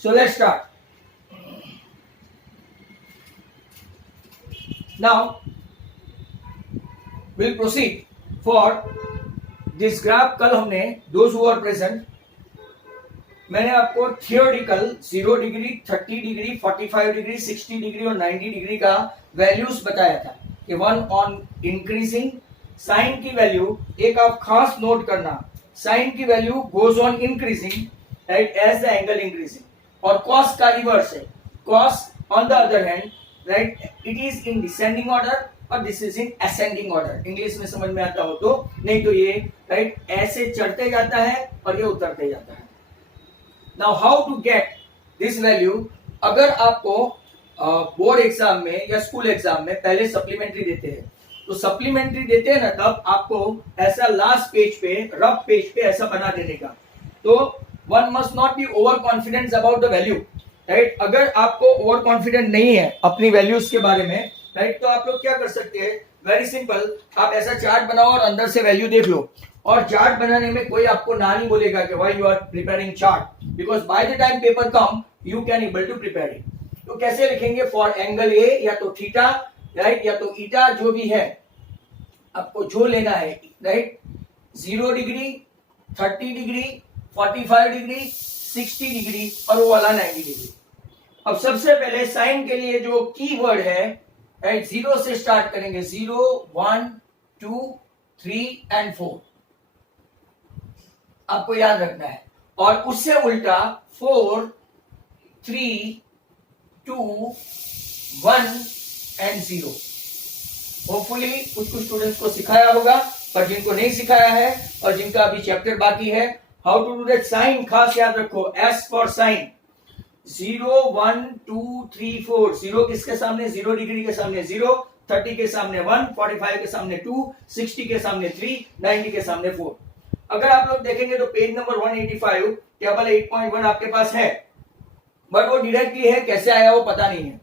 So let's start. Now we'll proceed for this graph. कल हमने those who are present, मैंने आपको theoretical 0 degree, 30 degree, 45 degree, 60 degree और 90 degree का values बताया था कि वन ऑन इंक्रीजिंग साइन की वैल्यू, एक आप खास नोट करना, साइन की value goes on increasing right as the angle increasing, और कॉस का रिवर्स है, cos on the other hand right it is in descending order और this is in ascending order. English में समझ में आता हो तो, नहीं तो ये राइट ऐसे चढ़ते जाता है और ये उतरते जाता है। Now how to get this value, अगर आपको बोर्ड एग्जाम में या स्कूल एग्जाम में पहले सप्लीमेंट्री देते हैं, तो सप्लीमेंट्री देते हैं ना, तब आपको ऐसा लास्ट पेज पे, रफ पेज पे ऐसा बना देने का। तो one must not be over confidence about the value right. अगर आपको ओवर कॉन्फिडेंट नहीं है अपनी वैल्यूज के बारे में राइट, तो आप लोग क्या कर सकते हैं, वेरी सिंपल, आप ऐसा चार्ट बनाओ और अंदर से वैल्यू देख लो। और चार्ट बनाने में कोई आपको ना नहीं बोलेगा कि why you are preparing chart, because by the time paper come you can able to prepare it. तो कैसे लिखेंगे, फॉर एंगल ए या तो थीटा राइट या तो ईटा, जो भी है आपको जो लेना है right, 0 degree, 30 degree, 45 degree, 60 degree और वो वाला 90 डिग्री। अब सबसे पहले साइन के लिए जो की वर्ड है राइट, 0 से स्टार्ट करेंगे, 0, 1, 2, 3 एंड 4 आपको याद रखना है, और उससे उल्टा 4, 3, 2, 1 एंड 0। होपफुली कुछ स्टूडेंट्स को सिखाया होगा, पर जिनको नहीं सिखाया है और जिनका अभी चैप्टर बाकी है, how to do that sine खास याद रखो। S for sign, 0, 1, 2, 3, 4। 0 किसके सामने, 0 डिग्री के सामने 0, 30 के सामने 1, 45 के सामने 2, 60 के सामने 3, 90 के सामने 4। अगर आप लोग देखेंगे तो पेज नंबर 185 टेबल 8.1 आपके पास है, बट वो डायरेक्टली है, कैसे आया वो पता नहीं है।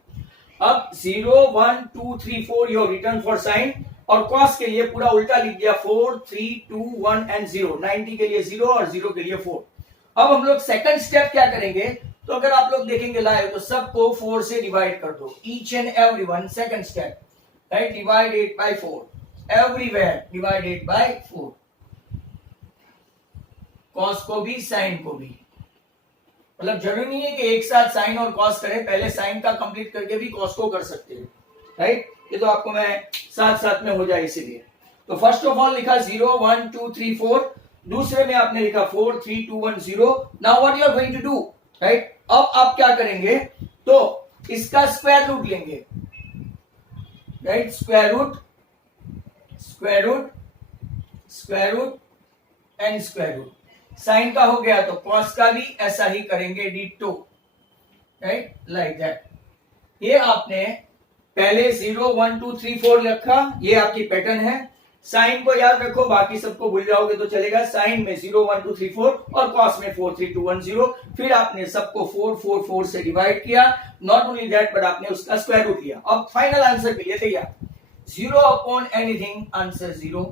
अब 0, 1, 2, 3, 4 यू रिटर्न फॉर साइन, और कॉस के लिए पूरा उल्टा लिख दिया, 4, 3, 2, 1 एंड 0। 90 के लिए 0 और 0 के लिए 4। अब हम लोग सेकंड स्टेप क्या करेंगे, तो अगर आप लोग देखेंगे लाइव तो सबको 4 से डिवाइड कर दो, each and everyone. Second step right, divide it by 4, everywhere divide it by 4, cos को भी साइन को भी। मतलब जरूरी नहीं है कि एक साथ साइन और कॉस करें, पहले साइन का कंप्लीट करके भी कॉस को कर सकते हैं राइट। ये तो आपको मैं साथ साथ में हो जाए इसीलिए। तो फर्स्ट ऑफ ऑल लिखा 0, 1, 2, 3, 4, दूसरे में आपने लिखा 4, 3, 2, 1, 0। Now what you are going to do right, अब आप क्या करेंगे, तो इसका स्क्वायर रूट लेंगे right, square root, square root, square root and square root. Sine का हो गया तो कॉस का भी ऐसा ही करेंगे, डिटो राइट, लाइक दैट। ये आपने पहले 0, 1, 2, 3, 4 रखा, ये आपकी पैटर्न है। साइन को याद रखो, बाकी सबको भूल जाओगे तो चलेगा। साइन में 0, 1, 2, 3, 4 और कॉस में 4, 3, 2, 1, 0। फिर आपने सबको 4, 4, 4 से डिवाइड किया, नॉट ओनली दैट बट आपने उसका स्क्वायर रूट लिया। अब फाइनल आंसर के लिए तैयार, 0 अपॉन एनीथिंग, आंसर 0।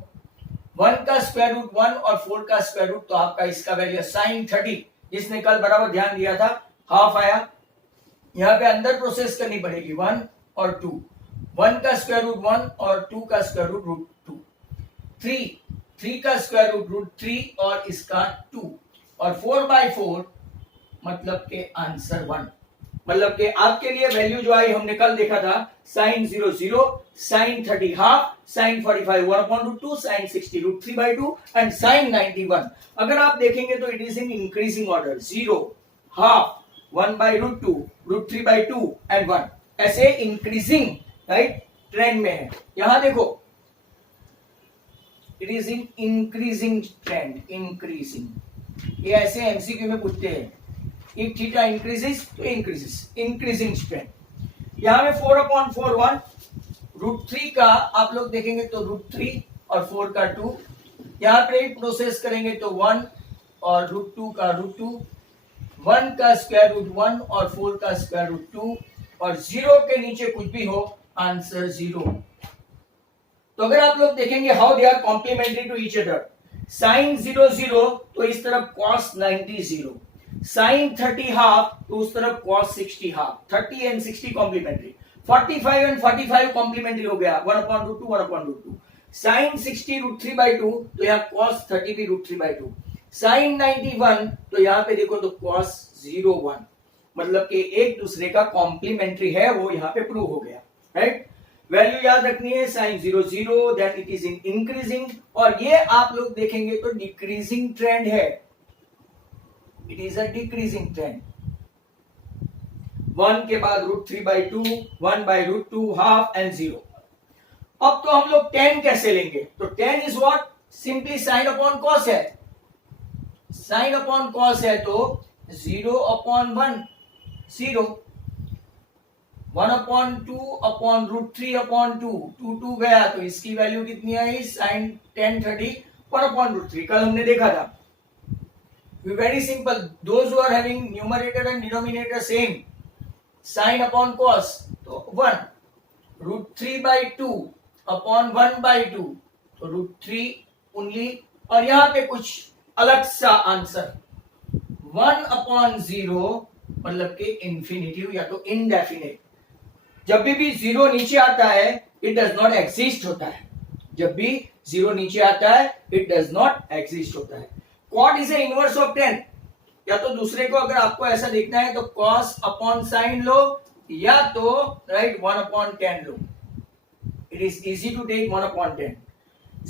1 का स्क्वायर रूट 1 और 4 का स्क्वायर रूट, तो आपका इसका वैल्यू साइन 30, जिसने कल बराबर ध्यान दिया था, हाफ आया। यहां पे अंदर प्रोसेस करनी पड़ेगी 1 और 2, 1 का स्क्वायर रूट 1 और 2 का स्क्वायर रूट 2, 3 का स्क्वायर रूट 3 और इसका 2, और 4/4 मतलब के आंसर 1। मतलब के आपके लिए वैल्यू जो आई हमने कल देखा था, sine 0, 0, sine 30 half, sine 45 1/√2, sine 60 √3/2 and sine 90 1। अगर आप देखेंगे तो it is in increasing order, 0, half, 1/√2, √3/2 and 1, ऐसे इंक्रीजिंग राइट ट्रेंड में है। यहां देखो, it is in increasing trend, increasing. ये ऐसे एमसीक्यू में पूछते हैं, इफ थीटा इंक्रीजेस तो इंक्रीजिंग ट्रेंड। यहां में 4/4 1, √3 का आप लोग देखेंगे तो √3 और 4 का 2, यहां पे प्रोसेस करेंगे तो 1 और √2 का √2, 1 का स्क्वायर रूट 1 और 4 का स्क्वायर रूट 2, और 0 के नीचे कुछ भी हो, आंसर 0। तो अगर आप लोग देखेंगे how they are complementary to each other, sine 0, 0 तो इस तरफ कॉस 90 0, साइन 30 हाफ तो उस तरफ cos 60 half, 30 and 60 complementary, 45 and 45 complementary हो गया 1/√2 1/√2, साइन 60 √3/2 तो यहाँ कॉस 30 भी √3/2, साइन 91 तो यहाँ पे देखो तो कॉस 0/1, मतलब कि एक दूसरे का कॉम्प्लीमेंट्री है, वो यहाँ पे प्रूव हो गया, राइट। वैल्यू याद रखनी है, sine 0 0, then it is in increasing, और ये आप लोग देखेंगे तो डिक्रीजिंग ट्रेंड है, it is a decreasing trend. 1 के बाद √3/2, 1/√2, हाफ एंड 0। अब तो हम लोग 10 कैसे लेंगे, तो 10 is what, simply sign upon cos है, साइन अपॉन कॉस है तो 0/1 0, 1/2/√3/2, 2 गया तो इसकी वैल्यू कितनी आई, साइन 10 30 1/√3, कल हमने देखा था। Very simple, those who are having numerator and denominator same, sine upon cos तो 1, √3/2 अपॉन 1/2 तो √3 ओनली, और यहां पे कुछ अलग सा आंसर 1/0 मतलब कि इंफिनिटिव या तो इनडेफिनेट। जब भी 0 नीचे आता है इट डज नॉट एग्जिस्ट होता है, जब भी 0 नीचे आता है इट डज नॉट एग्जिस्ट होता है। Cot is a inverse of 10, या तो दूसरे को अगर आपको ऐसा देखना है तो कॉस अपॉन साइन लो, या तो राइट 1/10 लो, it is easy to take 1/10।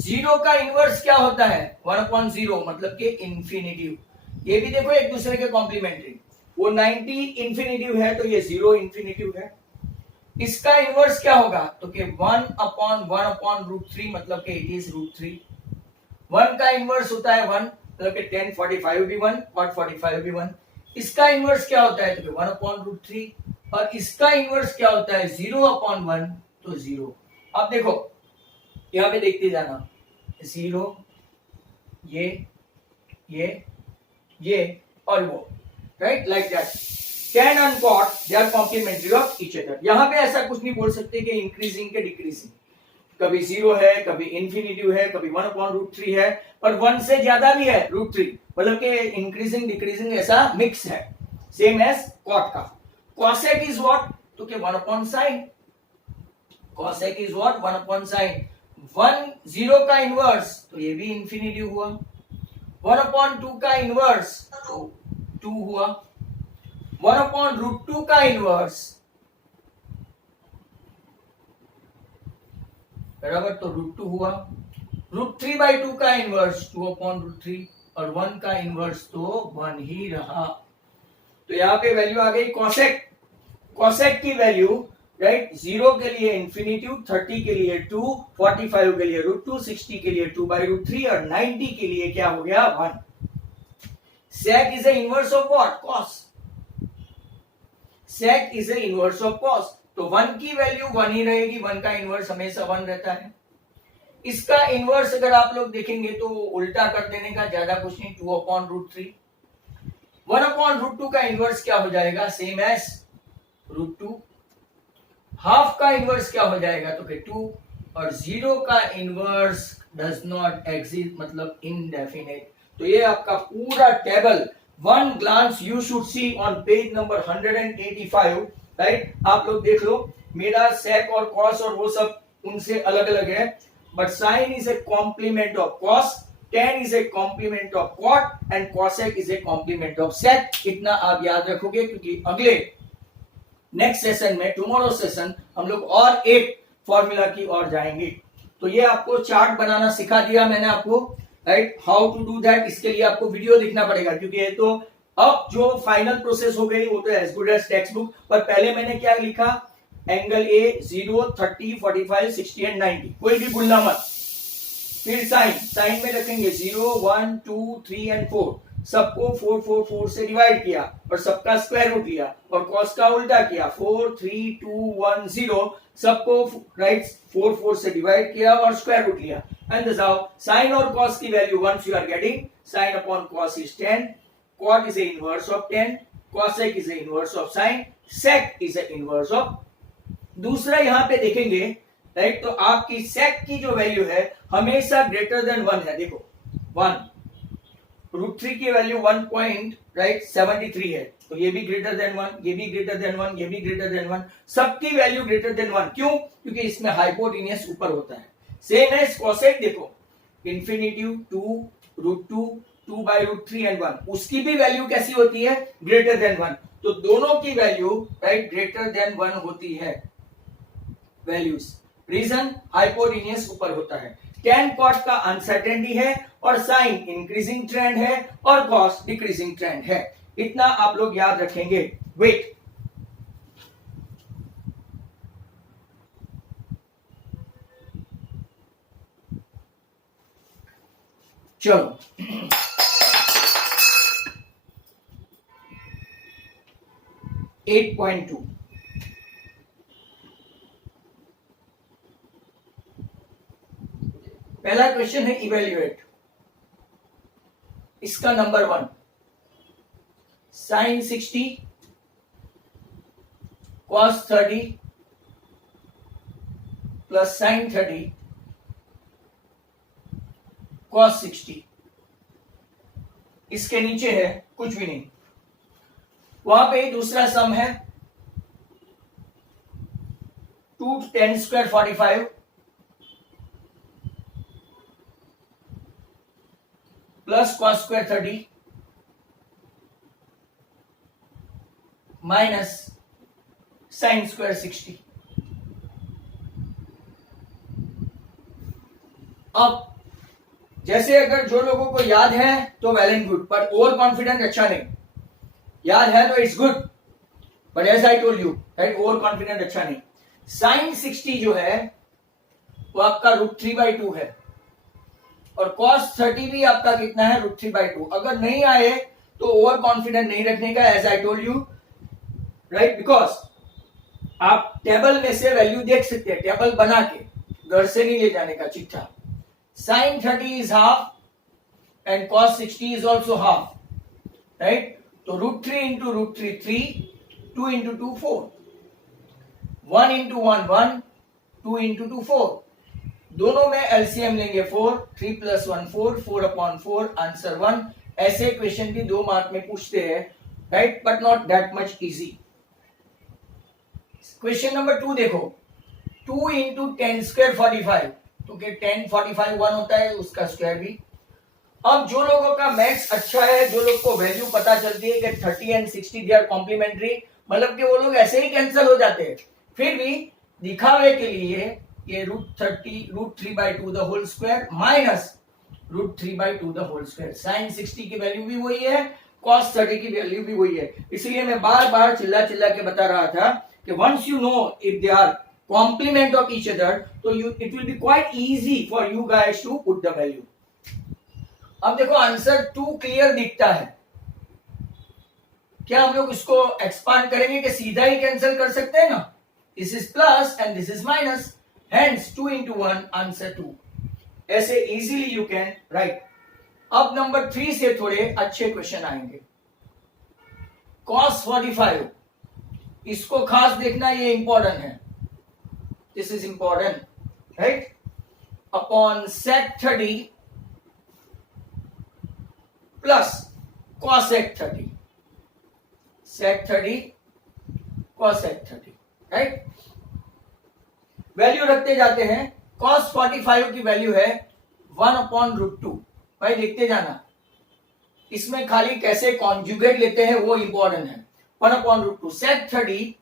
0 का इनवर्स क्या होता है, 1/0 मतलब कि इंफिनिटिव, ये भी देखो एक दूसरे के कॉम्प्लीमेंट्री, वो 90 इंफिनिटिव है तो ये 0 इंफिनिटिव है। इसका इनवर्स क्या होगा, तो कि 1/1/√3 मतलब कि इट इज √3। 1 का इनवर्स होता है 1 मतलब कि 10 45 भी 1 और 45 भी 1। इसका इनवर्स क्या होता है, तो 1/√3, और इसका इनवर्स क्या होता है 0/1 तो 0। अब देखो यहां पे देखते जाना, 0 ये और वो, right, like that. tan and cot they are complementary of each other। यहां पे ऐसा कुछ नहीं बोल सकते कि इंक्रीजिंग के डिक्रीजिंग, कभी 0 है, कभी इंफिनिटिव है, कभी 1/√3 है, और 1 से ज्यादा भी है √3, मतलब कि इंक्रीजिंग डिक्रीजिंग ऐसा मिक्स है, सेम एज cot का। cosec इज व्हाट, तो कि 1/sin, cosec is what 1/sin। 1 0 का इनवर्स तो ये भी इंफिनिटिव हुआ, 1/2 का इनवर्स तो 2 हुआ, 1/√2 का इनवर्स बराबर तो √2 हुआ, √3/2 का इनवर्स 2/√3, और 1 का इनवर्स तो 1 ही रहा। तो यहां पे वैल्यू आ गई कॉसेक, कॉसेक की वैल्यू राइट 0 के लिए इंफिनिटिव, 30 के लिए 2, 45 के लिए √2, 60 के लिए 2/√3 और 90 के लिए क्या हो गया 1। sec is a inverse of what, cos, sec is a inverse of cos, तो 1 की वैल्यू 1 ही रहेगी, 1 का इनवर्स हमेशा 1 रहता है। इसका इनवर्स अगर आप लोग देखेंगे तो उल्टा कर देने का, ज्यादा कुछ नहीं, 2/√3। 1/√2 का इनवर्स क्या हो जाएगा, सेम एज √2। हाफ का इनवर्स क्या हो जाएगा, तो कि 2, और 0 का इनवर्स डज नॉट एग्जिस्ट मतलब इनडेफिनेट। तो ये आपका पूरा table one glance you should see on page number 185, right. आप लोग देख लो, मेरा सेक और कॉस और वो सब उनसे अलग अलग है, but sine is a complement of cos, tan is a complement of cot and cosec is a complement of sec। इतना आप याद रखोगे, क्योंकि अगले नेक्स्ट सेशन में, टुमारो सेशन, हम लोग और एक फॉर्मूला की ओर जाएंगे। तो ये आपको चार्ट बनाना सिखा दिया मैंने आपको, right, how to do that. इसके लिए आपको वीडियो देखना पड़ेगा, क्योंकि ये तो अब जो फाइनल प्रोसेस हो गई वो तो as good as text book. पर पहले मैंने क्या लिखा, एंगल ए 0, 30, 45, 60 एंड 90, कोई भी भूलना मत। फिर साइन, साइन में रखेंगे 0, 1, 2, 3 एंड 4, सबको 4, 4, 4 से डिवाइड किया और सबका स्क्वायर रूट लिया, और कॉस का उल्टा किया, 4, 3, 2, 1, 0, सबको राइट 4, 4 से डिवाइड किया और स्क्वायर रूट लिया। एंड दिस हाउ साइन और कॉस की value once you are getting, sine upon cos is 10, cot is a inverse of 10, cosec is a inverse of sine, sec is a inverse of. दूसरा यहां पे देखेंगे, right, तो आपकी सेक की जो वैल्यू है हमेशा ग्रेटर देन 1 है, देखो 1, √3 की वैल्यू 1.73 है, तो ये भी ग्रेटर देन 1, ये भी ग्रेटर देन 1, ये भी ग्रेटर देन 1, सबकी वैल्यू ग्रेटर देन 1। क्यों? क्योंकि इसमें हाइपोटेन्यूस ऊपर होता है। सेम है कोसेक, देखो इंफिनिटिव 2, √2, 2/√3 एंड 1, उसकी भी वैल्यू कैसी होती है? Greater than 1। तो दोनों की वैल्यू राइट ग्रेटर देन 1 होती है वैल्यूज। रीजन हाइपोटेन्यूस ऊपर होता है। tan cot का अनसर्टेनिटी है और साइन इंक्रीजिंग ट्रेंड है और cos डिक्रीजिंग ट्रेंड है। इतना आप लोग याद रखेंगे। वेट, चलो 8.2 पहला क्वेश्चन है इवेल्युएट। इसका number 1 sin 60 cos 30 plus sin 30 cos 60। इसके नीचे है कुछ भी नहीं। वहां पे दूसरा सम है 2 10 square 45 plus cos square 30 minus sin square 60। अब जैसे अगर जो लोगों को याद है तो वेल एंड गुड, पर ओवर कॉन्फिडेंट अच्छा नहीं। याद है तो it's good, but as I told you right over confident अच्छा नहीं। sin 60 जो है वो आपका √3/2 है और cos 30 भी आपका कितना है? √3/2। अगर नहीं आए तो ओवर कॉन्फिडेंट नहीं रखने का, as I told you right, because आप टेबल में से वैल्यू देख सकते हैं, टेबल बना के, घर से नहीं ले जाने का चिट्ठा। sin 30 is half and cos 60 is also half, right? तो √3 into √3 3, 2 into 2 4, 1 into 1 1, 2 into 2 4। दोनों में एलसीएम लेंगे 4, 3 plus 1 4, 4/4, आंसर 1। ऐसे क्वेश्चन भी 2 मार्क में पूछते हैं right, but not that much easy. Question number 2 देखो, 2 into 10 स्क्वायर 45, तो कि 10 45 1 होता है, उसका स्क्वायर भी। अब जो लोगों का मैथ्स अच्छा है, जो लोग को वैल्यू पता चलती है कि 30 एंड 60 दे आर कॉम्प्लीमेंट्री, मतलब कि वो लोग ऐसे ही कैंसिल हो जाते हैं। फिर भी दिखावे के लिए ये √3/2 the whole square minus √3/2 the whole square. sin 60 की वैल्यू भी वही है, cos 30 की वैल्यू भी वही है। इसलिए मैं बार बार चिल्ला चिल्ला के बता रहा था कि once you know if they are complement of each other, तो it will be quite easy for you guys to put the value। अब देखो आंसर 2 क्लियर दिखता है, क्या हम लोग इसको एक्सपांड करेंगे कि सीधा ही कैंसिल कर सकते हैं ना? This is plus and this is minus, hence 2 into 1 answer 2। ऐसे इजीली यू कैन राइट। अब नंबर 3 से थोड़े अच्छे क्वेश्चन आएंगे। cos 45, इसको खास देखना, ये इंपॉर्टेंट है। This is important, right? Upon sec 30 plus cosec 30, sec 30 cosec 30, right? Value रखते जाते हैं। cos 45 की वैल्यू है 1/√2। भाई लिखते जाना, इसमें खाली कैसे कॉन्जुगेट लेते हैं वो इंपॉर्टेंट है। 1/√2, sec 30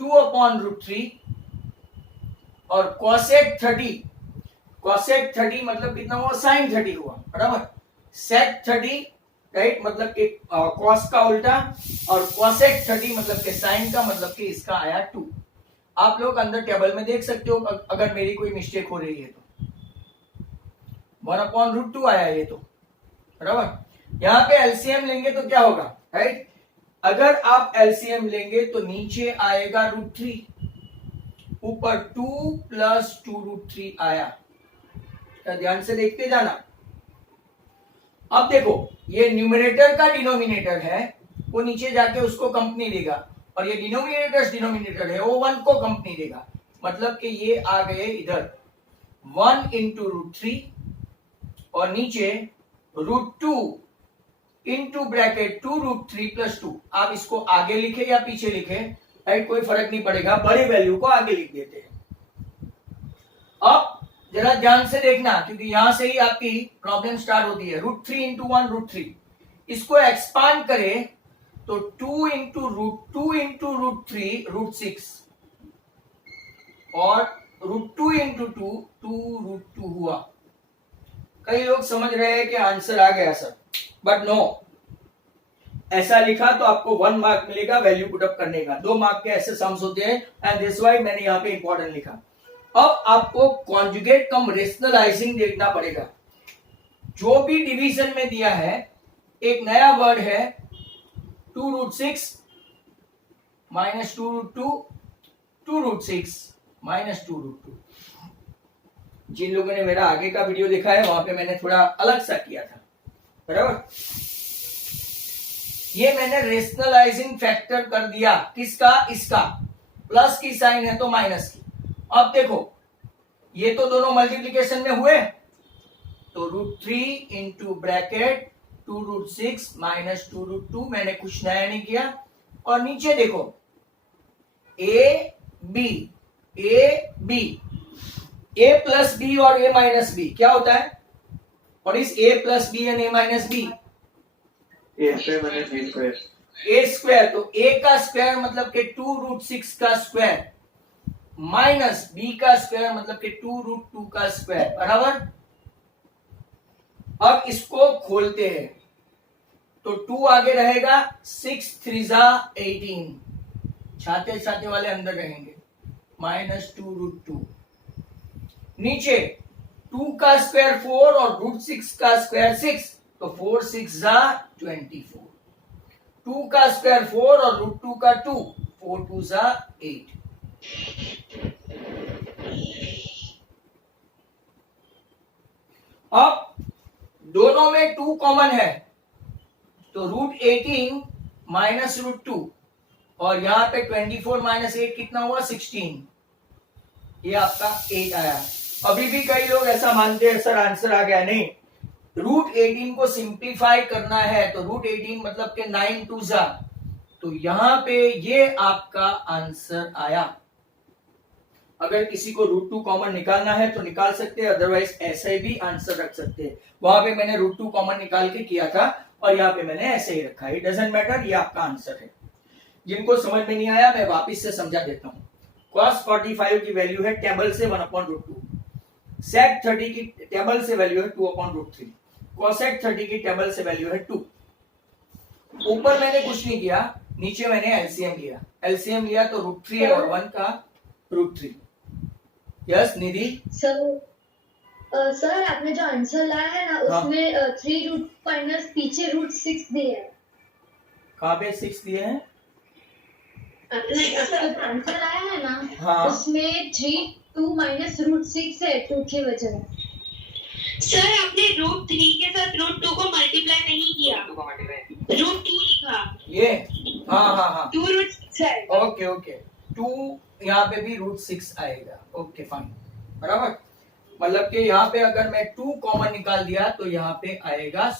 2/√3 और cosec 30 मतलब कितना हुआ? sin 30 हुआ, बराबर। sec 30 राइट, मतलब कि cos का उल्टा, और cosec 30 मतलब कि sin का, मतलब कि इसका आया 2। आप लोग अंदर टेबल में देख सकते हो अगर मेरी कोई मिस्टेक हो रही है तो। 1/√2 आया ये तो, बराबर। यहाँ पे एलसीएम लेंगे तो क्या होगा राइट? अगर आप एलसीएम लेंगे तो नीचे आएगा √3, ऊपर 2 plus 2√3 आया। ध्यान से देखते जाना। अब देखो ये न्यूमरेटर का डिनोमिनेटर है, वो नीचे जाके उसको कंपनी देगा, और ये डिनोमिनेटर है वो 1 को कंपनी देगा। मतलब कि ये आ गए इधर 1 into √3 और नीचे √2 इनटू ब्रैकेट 2√3 प्लस 2। आप इसको आगे लिखे या पीछे लिखे, राइट, कोई फर्क नहीं पड़ेगा, बड़े वैल्यू को आगे लिख देते हैं। अब जरा ध्यान से देखना, क्योंकि यहां से ही आपकी प्रॉब्लम स्टार्ट होती है। √3 इंटू 1 √3, इसको एक्सपांड करें तो 2 इंटू √3 √6 और √2 इंटू 2 √2 हुआ। कई लोग समझ रहे हैं कि आंसर आ गया सर, बट नो, ऐसा लिखा तो आपको 1 मार्क मिलेगा वैल्यू पुटअप करने का। 2 मार्क के ऐसे सम्स होते हैं, एंड दिस वाई मैंने यहाँ पे इंपॉर्टेंट लिखा। अब आपको कॉन्जुगेट कम रेशनलाइजिंग देखना पड़ेगा। जो भी डिवीजन में दिया है, एक नया वर्ड है 2√6 माइनस 2√2, 2√6 माइनस 2√2। जिन लोगों ने मेरा आगे का वीडियो देखा है, वहां पे मैंने थोड़ा अलग सा किया था, बराबर। ये मैंने रेशनलाइजिंग फैक्टर कर दिया, किसका, इसका। प्लस की साइन है तो माइनस की। अब देखो, ये तो दोनों मल्टीप्लिकेशन में हुए, तो √3 इंटू ब्रैकेट 2√6 माइनस 2√2, मैंने कुछ नया नहीं किया। और नीचे देखो, ए प्लस बी और ए माइनस बी क्या होता है? और इस A plus B and A minus B, A square. तो ए का स्क्वायर मतलब के 2√6 का स्क्वायर माइनस बी का स्क्वायर मतलब के 2√2 का स्क्वायर, बराबर। अब इसको खोलते हैं तो 2 आगे रहेगा, 6 3 18, छाते छाते वाले अंदर रहेंगे, माइनस 2√2। नीचे 2 का स्क्वायर 4 और √6 का स्क्वायर 6, तो 4 6 24। 2 का स्क्वायर 4 और √2 का 2, 4 2 8। अब दोनों में 2 कॉमन है, तो √18 माइनस √2, और यहां पे 24 माइनस 8 कितना हुआ, 16। ये आपका 8 आया। अभी भी कई लोग ऐसा मानते हैं सर आंसर आ गया, नहीं। √18 को सिंप्लीफाई करना है, तो √18 मतलब के 9 2 तो यहां पे ये आपका आंसर आया। अगर किसी को √2 कॉमन निकालना है तो निकाल सकते हैं, अदरवाइज ऐसे भी आंसर रख सकते हैं। वहां पे मैंने √2 कॉमन निकाल के किया था, और यहाँ पे मैंने ऐसे ही रखा है, इट डजंट मैटर, ये आपका आंसर है। जिनको समझ में नहीं आया मैं वापिस से समझा देता हूँ। cos 45 की वैल्यू है टेबल से 1/√2, sec 30 की टेबल से वैल्यू है 2/√3, cosec 30 की टेबल से वैल्यू है 2। ऊपर मैंने कुछ नहीं किया, नीचे मैंने एलसीएम लिया। एलसीएम लिया तो √3 और 1 का √3। यस निधि सर आपने जो आंसर लाया है ना, उसमें 3 रूट माइनस पीछे √6 दिए हैं। कहाँ पे 6 दिए हैं? आपने आंसर लाया है ना, उसमें 3 2 माइनस √6 है 2 के वजह। सर आपने √3 के साथ √2 को मल्टीप्लाई नहीं किया, √2 लिखा। ये हाँ 2√6 है। ओके 2 यहाँ पे भी √6 आएगा। ओके फाइन, बराबर। मतलब कि यहाँ पे अगर मैं 2 कॉमन निकाल दिया तो यहाँ पे आएगा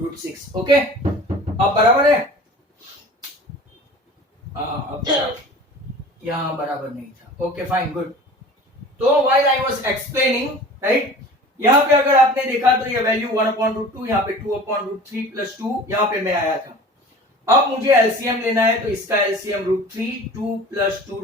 √6। ओके, अब बराबर है। अब यहाँ बराबर नहीं था। Okay fine, good. तो while I was explaining, right, यहाँ पे अगर आपने देखा तो ये वैल्यू 1/√2, यहाँ पे 2/√3 प्लस 2, यहाँ पे मैं आया था। अब मुझे एलसीएम लेना है, तो इसका एलसीएम √3, 2 प्लस 2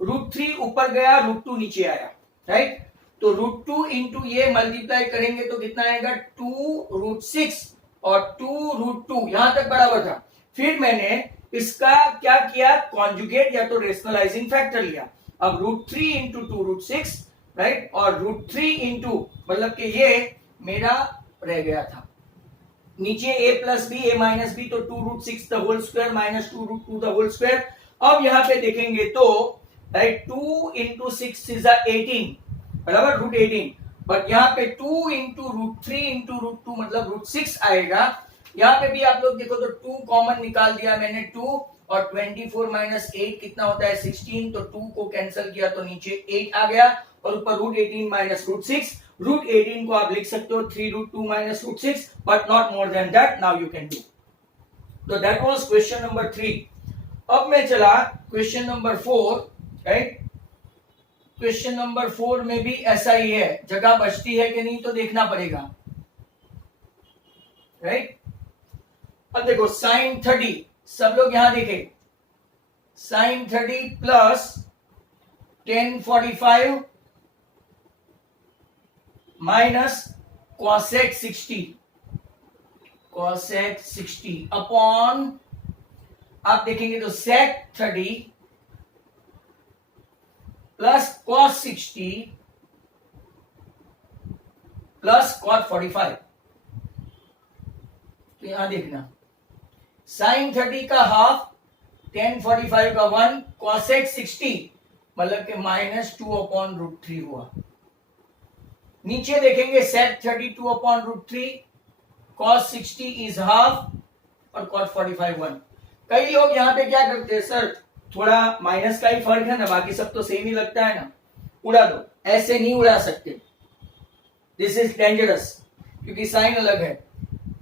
√3 ऊपर गया, √2 नीचे आया, राइट। तो √2 इंटू ये मल्टीप्लाई करेंगे तो कितना आएगा, 2√6 और 2√2 यहां तक बराबर था। फिर मैंने इसका क्या किया, कॉन्जुगेट या तो रेशनलाइजिंग फैक्टर लिया। अब √3 इंटू 2√6, राइट, और √3 इंटू मतलब कि ये मेरा रह गया था नीचे a plus b a minus b, तो 2√6 the whole square minus 2√2 the whole square. अब यहाँ पे देखेंगे तो राइट 2 इंटू 6 इज 18, बराबर √18, बट यहाँ पे 2 इंटू √3 इंटू √2 मतलब √6 आएगा। यहाँ पे भी आप लोग देखो तो 2 कॉमन निकाल दिया मैंने, 2 और 24 माइनस 8 कितना होता है 16, तो 2 को कैंसिल किया तो नीचे 8 आ गया, और ऊपर √18 माइनस √6, रूट 18 को आप लिख सकते हो 3 root 2 minus root 6, but not more than that. Now you can do. तो दैट वाज क्वेश्चन नंबर 3. अब मैं चला question number 4. Right, question number 4 में भी ऐसा ही है, जगह बचती है कि नहीं तो देखना पड़ेगा. राइट, अब देखो साइन 30, सब लोग यहां देखें, sine 30 plus 1045 minus cosec 60, cosec 60 upon, आप देखेंगे तो sec 30 plus cos 60 plus cot 45. तो यहां देखना, साइन 30 का हाफ, 1045 का 1, कॉसेक 60 मतलब कि माइनस 2 अपॉन रूट 3 हुआ. नीचे देखेंगे sec 32 upon root 3, cos 60 is half और कॉट 45 1. कई लोग यहाँ पे क्या करते हैं, सर थोड़ा माइनस का ही फर्क है ना, बाकी सब तो सेम ही लगता है ना, उड़ा दो. ऐसे नहीं उड़ा सकते, दिस इज डेंजरस, क्योंकि साइन अलग है.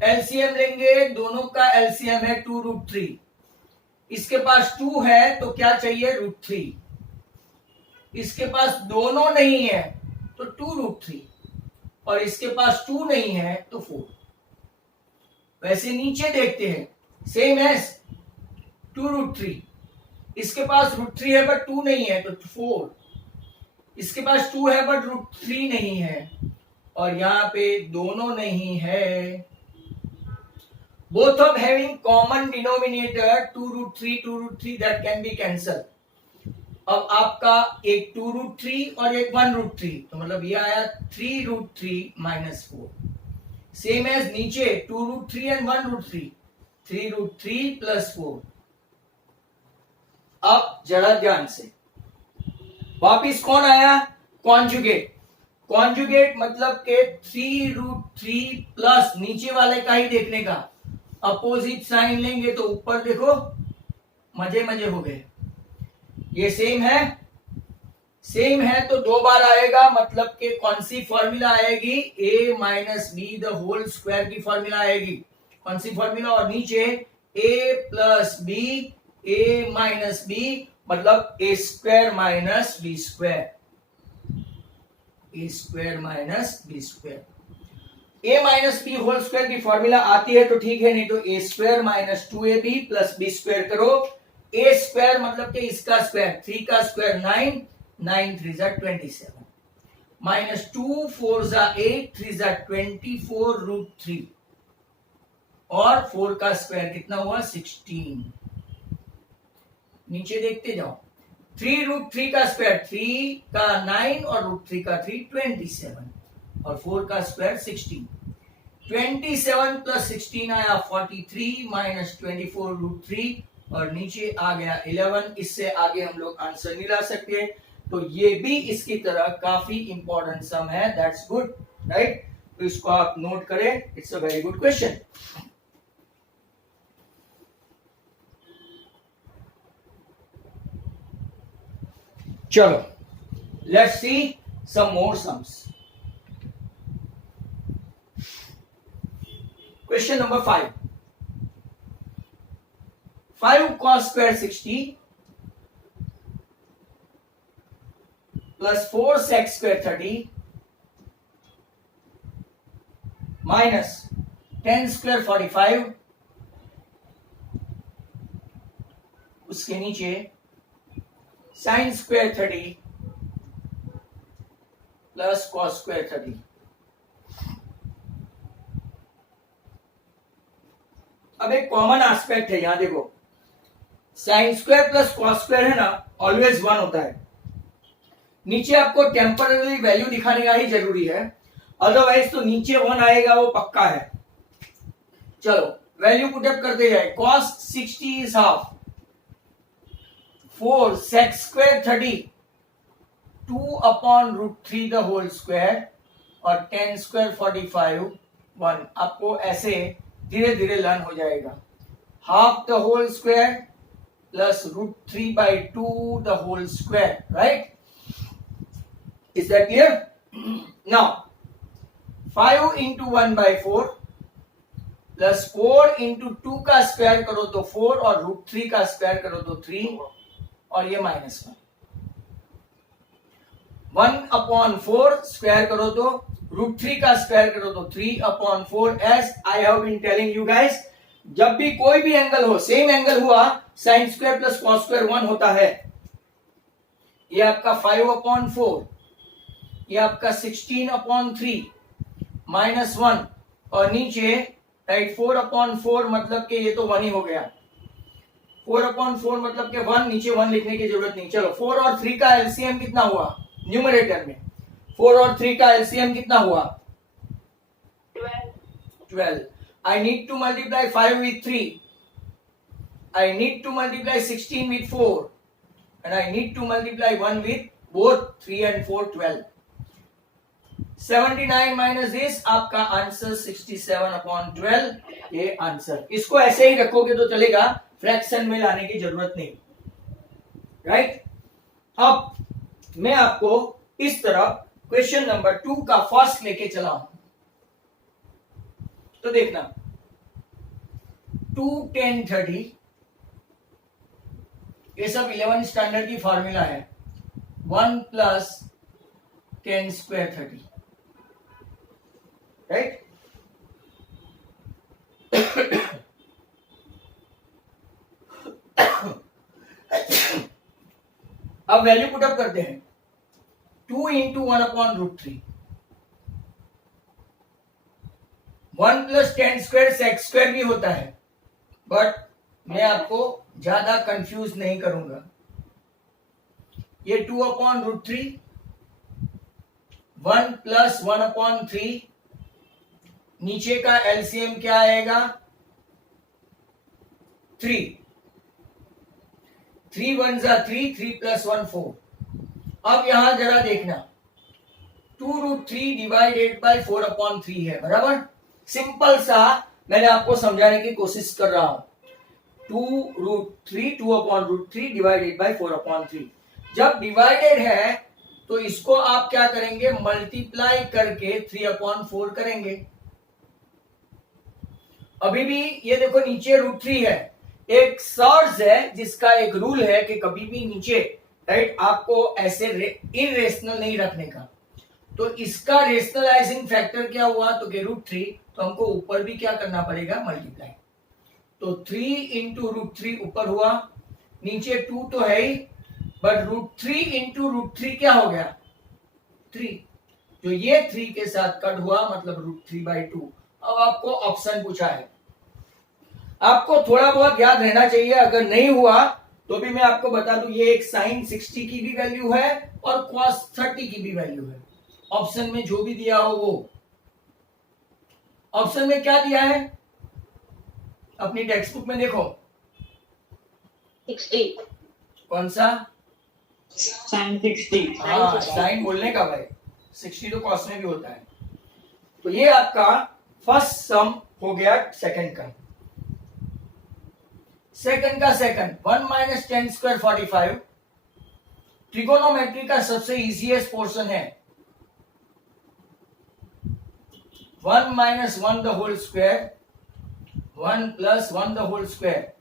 एलसीएम लेंगे, दोनों का एलसीएम है 2 रूट 3. इसके पास 2 है तो क्या चाहिए, रूट 3. इसके पास दोनों नहीं है तो 2 रूट 3, और इसके पास 2 नहीं है तो 4. वैसे नीचे देखते हैं, सेम है 2 रूट 3. इसके पास रूट 3 है बट 2 नहीं है तो 4. इसके पास 2 है बट रूट 3 नहीं है, और यहां पे दोनों नहीं है. Both of having common denominator 2 root 3 that can be cancelled. अब आपका एक 2 रूट 3 और एक 1 रूट 3, तो मतलब ये आया 3 रूट 3 माइनस 4. सेम एज नीचे 2 root 3 and 1 root 3, 3 root 3 plus 4. अब जरा ध्यान से वापिस कौन आया, कॉन्जुगेट. कॉन्जुगेट मतलब के 3 रूट 3 प्लस नीचे वाले का ही देखने का, अपोजिट साइन लेंगे तो ऊपर देखो मजे मजे हो गए. ये सेम है, सेम है तो 2 बार आएगा, मतलब कि कौन सी फॉर्मूला आएगी, a minus b the whole square की फॉर्मूला आएगी. कौन सी फॉर्मूला, और नीचे a plus b, a minus b मतलब a square minus b square, a square minus b square. a minus b whole square की फॉर्मूला आती है तो ठीक है, नहीं तो a square minus 2ab plus b square करो. a स्क्वायर मतलब कि इसका स्क्वायर, 3 का स्क्वायर 9, 9 3 जा 27, माइनस 2 4 जा 8, 3 जा 24 रूट 3, और 4 का स्क्वायर कितना हुआ 16. नीचे देखते जाओ, 3 रूट 3 का स्क्वायर 3 का 9 और रूट 3 का 3 27, और 4 का स्क्वायर 16. 27 प्लस 16 आया 43 माइनस 24 रूट 3, और नीचे आ गया 11. इससे आगे हम लोग आंसर नहीं ला सकते, तो ये भी इसकी तरह काफी इंपॉर्टेंट सम है. That's good, right. तो इसको आप नोट करें, it's a very good question. चलो, let's see some more sums. Question number 5. 5 cos square 60 plus 4 sec square 30 minus 10 square 45, उसके नीचे sin square 30 plus cos square 30. अब एक कॉमन एस्पेक्ट है, यहां देखो sign square plus cos square है ना, ऑलवेज 1 होता है. नीचे आपको टेम्पररी वैल्यू दिखाने का ही जरूरी है, अदरवाइज तो नीचे 1 आएगा वो पक्का है. चलो वैल्यू पुटअप करते जाए. Cos 60 is half, 4 sec square 30, 2 upon root 3 the whole square, और 10 स्क्वायर 45 1. आपको ऐसे धीरे धीरे लर्न हो जाएगा. Half the whole square plus root 3/2 the whole square, right. Is that clear? Now 5 into 1/4 plus 4 into 2 का स्क्वायर करो तो 4 और √3 का स्क्वायर करो तो 3 और ये -1 1/4 स्क्वायर करो तो √3 का स्क्वायर करो तो 3/4 as I have been telling you guys, जब भी कोई भी एंगल हो, सेम एंगल हुआ sine square plus cos square 1 होता है। ये आपका 5/4, ये आपका 16/3 -1 और नीचे राइट 4/4 मतलब के ये तो 1 ही हो गया। 4/4 मतलब के 1, नीचे 1 लिखने की जरूरत नहीं। चलो 4 और 3 का एलसीएम कितना हुआ न्यूमरेटर में? 4 और 3 का एलसीएम कितना हुआ? 12। I need to multiply 5 with 3. I need to multiply 16 with 4. And I need to multiply 1 with both 3 and 4, 12. 79 minus this, आपका आंसर 67/12 ये आंसर। इसको ऐसे ही रखोगे तो चलेगा, फ्रैक्शन में लाने की जरूरत नहीं, राइट? अब मैं आपको इस तरफ क्वेश्चन नंबर 2 का फर्स्ट लेके चला हूं, तो देखना 2, 10, 30 ये सब 11 स्टैंडर्ड की फॉर्मूला है। 1 + 10² 30, राइट? अब वैल्यू पुटअप करते हैं। 2 इंटू 1/√3, 1 + 10² sec² भी होता है, बट मैं आपको ज्यादा कंफ्यूज नहीं करूंगा। ये 2/√3, 1 + 1/3, नीचे का एलसीएम क्या आएगा? 3, 3 × 1 = 3, 3 + 1 4। अब यहां जरा देखना 2√3 डिवाइडेड बाय 4/3 है, बराबर? सिंपल सा मैंने आपको समझाने की कोशिश कर रहा हूं। 2√3 डिवाइडेड बाय 4/3। जब डिवाइडेड है तो इसको आप क्या करेंगे? मल्टीप्लाई करके 3/4 करेंगे। अभी भी ये देखो नीचे √3 है। एक सर्च है जिसका एक रूल है कि कभी भी नीचे राइट आपको ऐसे इरेशनल नहीं रखने का। तो इसका रेशनलाइजिंग फैक्टर क्या हुआ? तो कि √3, तो हमको ऊपर भी क्या करना पड़ेगा? मल्टीप्लाई। तो 3 इंटू √3 ऊपर हुआ, नीचे 2 तो है ही, बट √3 इंटू √3 क्या हो गया? 3। जो ये 3 के साथ कट हुआ मतलब √3/2। अब आपको ऑप्शन पूछा है, आपको थोड़ा बहुत याद रहना चाहिए। अगर नहीं हुआ तो भी मैं आपको बता दूं, ये एक sin 60 की भी वैल्यू है और cos 30 की भी वैल्यू है। ऑप्शन में जो भी दिया हो वो। ऑप्शन में क्या दिया है? अपनी टेक्स्ट बुक में देखो 60। कौन सा? sin 60। हाँ, साइन बोलने का भाई, 60 तो cos में भी होता है। तो ये आपका फर्स्ट सम हो गया सेकंड का। सेकंड का सेकंड 1 - 10² 45। ट्रिगोनोमेट्री का सबसे इजीएस्ट पोर्शन है। 1 - 1 ² 1 + 1 ²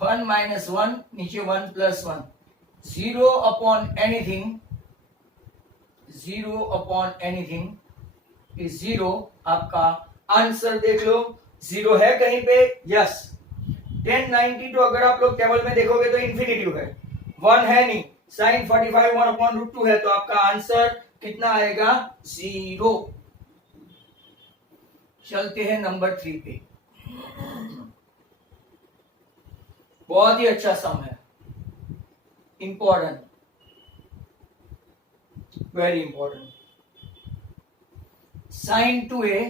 1 - 1 नीचे 1 + 1 0/anything इज 0। आपका आंसर देख लो, 0 है कहीं पे? यस। 1090 तो अगर आप लोग टेबल में देखोगे तो इंफिनिटिव है, 1 है नहीं। sin 45 1/√2 है, तो आपका आंसर कितना आएगा? 0। चलते हैं नंबर 3 पे। बहुत ही अच्छा सम है, important, very important. sin 2a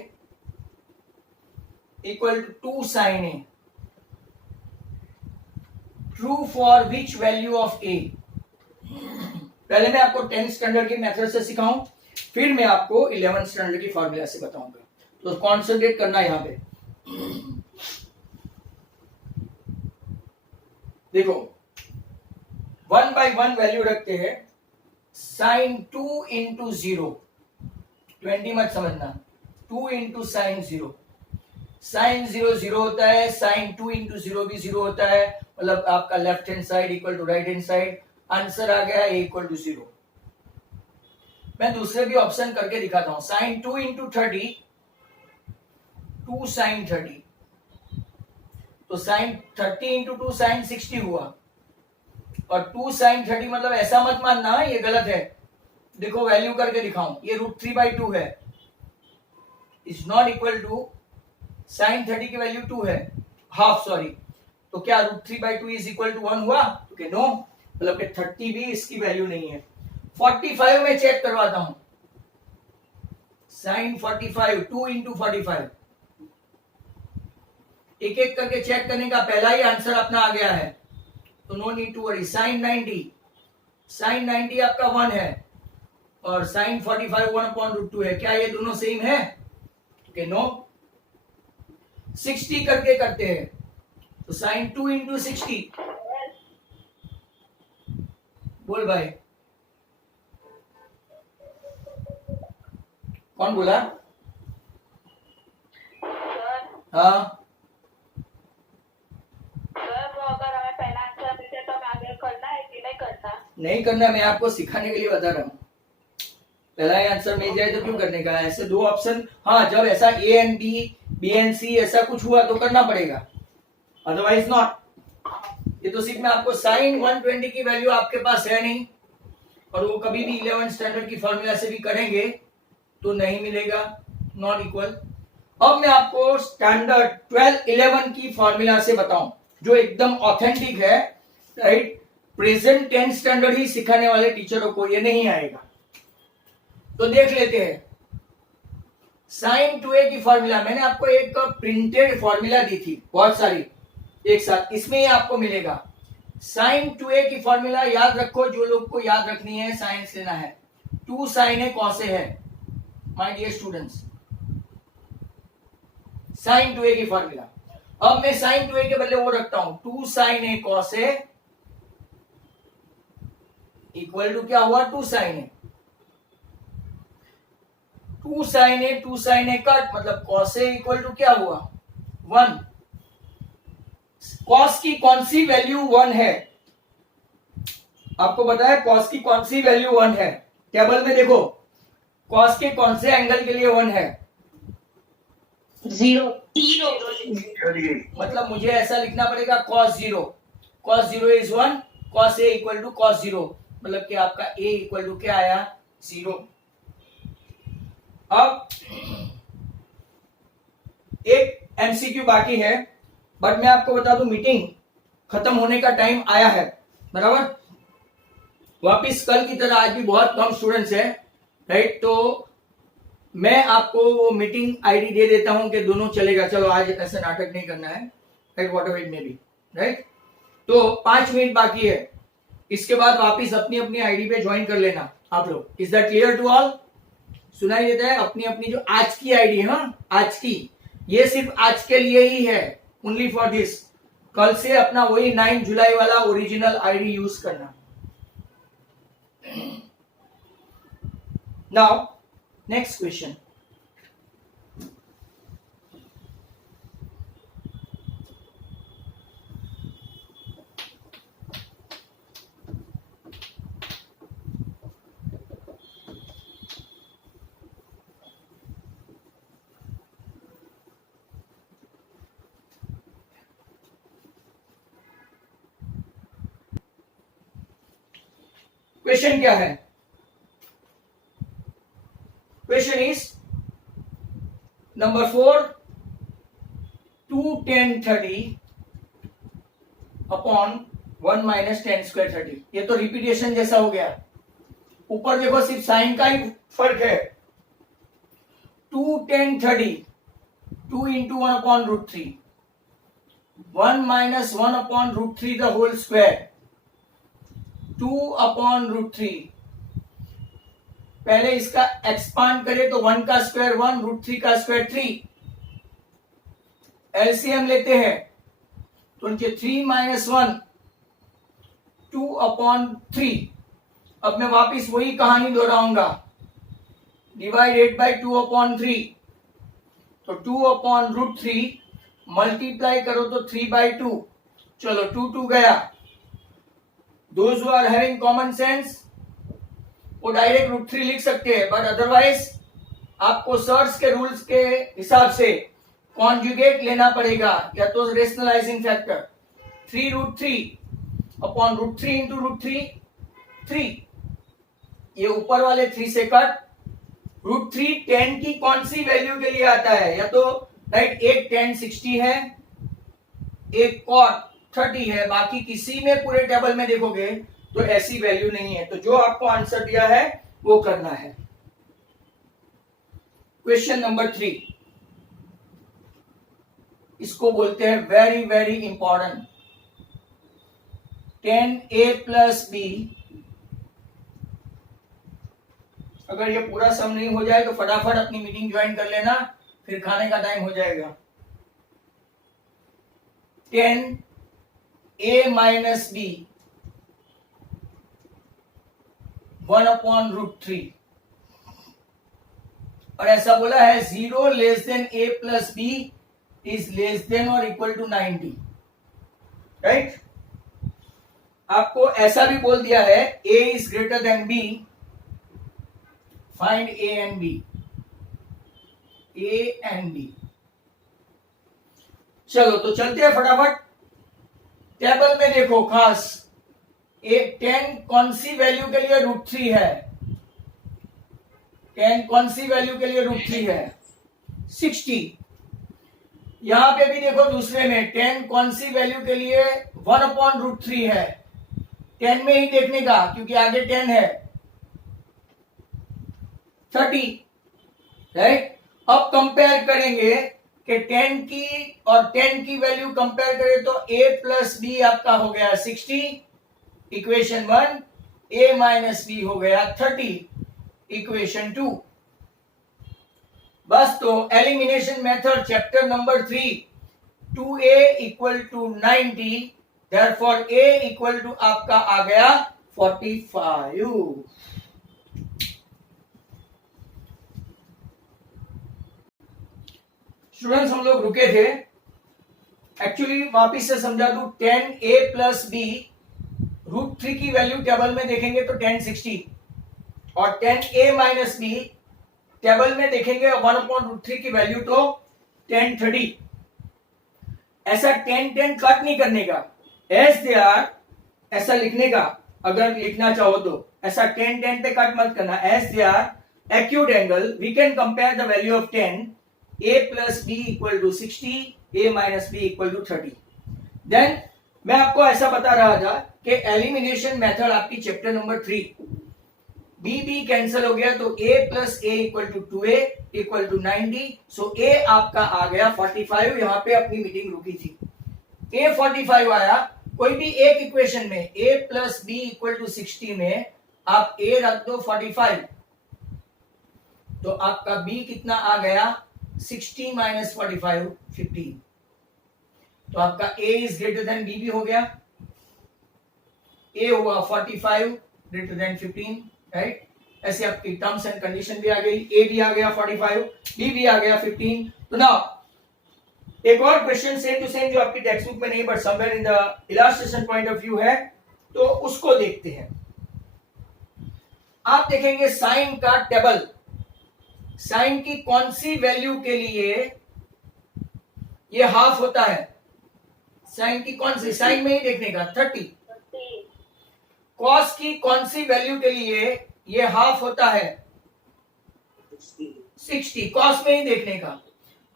= 2 sin a, true for which value of a। पहले मैं आपको 10th स्टैंडर्ड के मेथड से सिखाऊं, फिर मैं आपको 11th स्टैंडर्ड की फॉर्मूला से बताऊंगा। तो कॉन्सेंट्रेट करना यहां पे। देखो 1/1 वैल्यू रखते हैं। sin 2 × 0, 20 मत समझना, 2 इंटू साइन 0, साइन 0 0 होता है, साइन 2 इंटू 0 भी 0 होता है, मतलब आपका left hand side equal to right hand side, answer आ गया a इक्वल टू 0। मैं दूसरे भी ऑप्शन करके दिखाता हूं, साइन 2 इंटू 30, 2 साइन 30, तो साइन 30 इंटू 2 साइन 60 हुआ, और 2 साइन 30 मतलब ऐसा मत मानना ये गलत है, देखो वैल्यू करके दिखाऊं, ये √3/2 है, is not equal to sine 30 की वैल्यू 2 है, हाफ सॉरी, तो क्या √3/2 इज इक्वल टू 1 हुआ? ओके नो, मतलब कि 30 भी इसकी वैल्यू नहीं है। 45 में चेक करवाता हूं, साइन 45, 2 इंटू 45, एक एक करके चेक करने का पहला ही आंसर अपना आ गया है, तो no need to worry. Sine 90, sine 90 आपका 1 है, और साइन 45 1/√2 है, क्या ये दोनों सेम है? Okay no. 60 करके करते हैं, तो साइन 2 इंटू 60, बोल भाई कौन बोला? हाँ नहीं करना, मैं आपको सिखाने के लिए बता रहा हूँ, पहला ही आंसर मिल जाए तो क्यों करने का, ऐसे दो ऑप्शन, हाँ जब ऐसा A and B, B and C ऐसा कुछ हुआ तो करना पड़ेगा, अदरवाइज नॉट। ये तो सिर्फ मैं आपको साइन 120 की वैल्यू आपके पास है नहीं, और वो कभी भी 11th स्टैंडर्ड की फॉर्मूला से भी करेंगे तो नहीं मिलेगा, नॉट इक्वल। अब मैं आपको स्टैंडर्ड 12 11 की फॉर्मूला से बताऊं जो एकदम ऑथेंटिक है, राइट, प्रेजेंट 10th स्टैंडर्ड ही सिखाने वाले टीचरों को ये नहीं आएगा, तो देख लेते हैं। साइन 2a की फॉर्मूला मैंने आपको एक प्रिंटेड फॉर्मूला दी थी, बहुत सारी एक साथ, इसमें ही आपको मिलेगा। साइन 2a की फॉर्मूला याद रखो, जो लोग को याद रखनी है, साइंस लेना है, 2 साइन a cos a है my dear students, sine 2a की फॉर्मूला। अब मैं साइन 2a के बदले वो रखता हूं, 2 sine a cos a equal to क्या हुआ, 2 sine a, 2 sine a cut, मतलब cos a इक्वल टू क्या हुआ, 1। cos की कौन सी वैल्यू 1 है, आपको बताया cos की कौन सी वैल्यू 1 है, टेबल में देखो cos के कौन से एंगल के लिए 1 है, 0, मतलब मुझे ऐसा लिखना पड़ेगा cos 0 is 1, cos a equal to cos 0, मतलब कि आपका a इक्वल टू क्या आया, 0। अब एक एमसीक्यू बाकी है, बट मैं आपको बता दूं मीटिंग खत्म होने का टाइम आया है, बराबर, वापिस कल की तरह आज भी बहुत कम स्टूडेंट्स है, राइट, तो मैं आपको वो मीटिंग आईडी दे देता हूं कि दोनों चलेगा, चलो आज ऐसा नाटक नहीं करना है, right, whatever it may be, right. तो 5 मिनट बाकी है, इसके बाद वापिस अपनी अपनी आईडी पे ज्वाइन कर लेना आप लोग। Is that clear to all? सुनाई देता है? अपनी अपनी जो आज की आईडी है ना, आज की, ये सिर्फ आज के लिए ही है, ओनली फॉर दिस। कल से अपना वही 9 जुलाई वाला ओरिजिनल आईडी यूज करना। नाउ नेक्स्ट क्वेश्चन, क्वेश्चन क्या है? Question is number 4, 2 10 30 upon 1 minus 10 square 30। ये तो रिपीटेशन जैसा हो गया, ऊपर देखो सिर्फ साइन का ही फर्क है। 2 10 30, 2 into 1 upon √3, 1 minus 1 upon √3 the whole square, 2 upon √3। पहले इसका एक्सपांड करें तो 1 का स्क्वायर 1, √3 का स्क्वायर 3, एलसीएम लेते हैं तो उनके 3 माइनस 1, 2 अपॉन 3। अब मैं वापिस वही कहानी दोहराऊंगा, डिवाइडेड बाय 2 अपॉन 3, तो 2/√3 मल्टीप्लाई करो तो 3/2। चलो 2 गया। Those who are having common sense वो डायरेक्ट √3 लिख सकते हैं, बट अदरवाइज आपको सर्च के रूल्स के हिसाब से कॉन्जुगेट लेना पड़ेगा, या तो रेशनलाइजिंग फैक्टर 3√3/√3 इंटू √3 3, ये ऊपर वाले 3 से कट। √3 10 की कौन सी वैल्यू के लिए आता है, या तो राइट एक 10 60 है, एक cot 30 है, बाकी किसी में पूरे टेबल में देखोगे तो ऐसी वैल्यू नहीं है। तो जो आपको आंसर दिया है वो करना है। क्वेश्चन नंबर 3, इसको बोलते हैं very very important. 10a plus b, अगर ये पूरा सम नहीं हो जाए तो फटाफट अपनी मीटिंग ज्वाइन कर लेना, फिर खाने का टाइम हो जाएगा। 10a माइनस b 1/√3, और ऐसा बोला है 0 less than a plus b is less than और इक्वल टू 90, राइट। आपको ऐसा भी बोल दिया है a is greater than b, find a and b, a and b। चलो तो चलते हैं फटाफट। टेबल में देखो खास, एक 10 कौन सी वैल्यू के लिए √3 है, 10 कौन सी वैल्यू के लिए √3 है 60। यहां पे भी देखो दूसरे में 10 कौन सी वैल्यू के लिए 1/√3 है, 10 में ही देखने का क्योंकि आगे 10 है 30, राइट। अब कंपेयर करेंगे कि 10 की और 10 की वैल्यू कंपेयर करें तो a प्लस b आपका हो गया 60, इक्वेशन 1, a माइनस b हो गया 30, इक्वेशन 2। बस तो elimination method chapter number 3, 2a equal to 90, therefore a equal to आपका आ गया 45। स्टूडेंट्स हम लोग रुके थे, एक्चुअली वापिस से समझा दूं। 10a प्लस b √3 की वैल्यू टेबल में देखेंगे तो 1060, और 10a माइनस b टेबल में देखेंगे 1/√3 की वैल्यू तो 1030। ऐसा 10 कट नहीं करने का, एज दे आर ऐसा लिखने का। अगर लिखना चाहो तो ऐसा 10 पे कट मत करना, as they are acute angle we can compare the value of 10, a plus b equal to 60, a minus b equal to 30। Then मैं आपको ऐसा बता रहा था कि एलिमिनेशन मेथड आपकी चैप्टर नंबर 3, b कैंसिल हो गया तो a plus a equal to 2a equal to 90, so a आपका आ गया 45। यहां पे अपनी मीटिंग रुकी थी, a 45 आया। कोई भी एक इक्वेशन में a plus b equal to 60 में आप a रख दो 45, तो आपका b कितना आ गया 60 माइनस 45 15, तो आपका a is greater than b भी हो गया, a हुआ 45 ग्रेटर देन 15, राइट। ऐसे आपकी टर्म्स एंड कंडीशन भी आ गई, a भी आ गया 45, b भी आ गया 15। तो नाउ एक और क्वेश्चन सेम टू सेम जो आपकी टेक्स्ट बुक में नहीं but somewhere in the illustration point of view है, तो उसको देखते हैं। आप देखेंगे साइन का टेबल, साइन की कौन सी वैल्यू के लिए ये हाफ होता है, साइन की कौन सी, साइन में ही देखने का 30। कॉस की कौन सी वैल्यू के लिए ये हाफ होता है 60, कॉस में ही देखने का।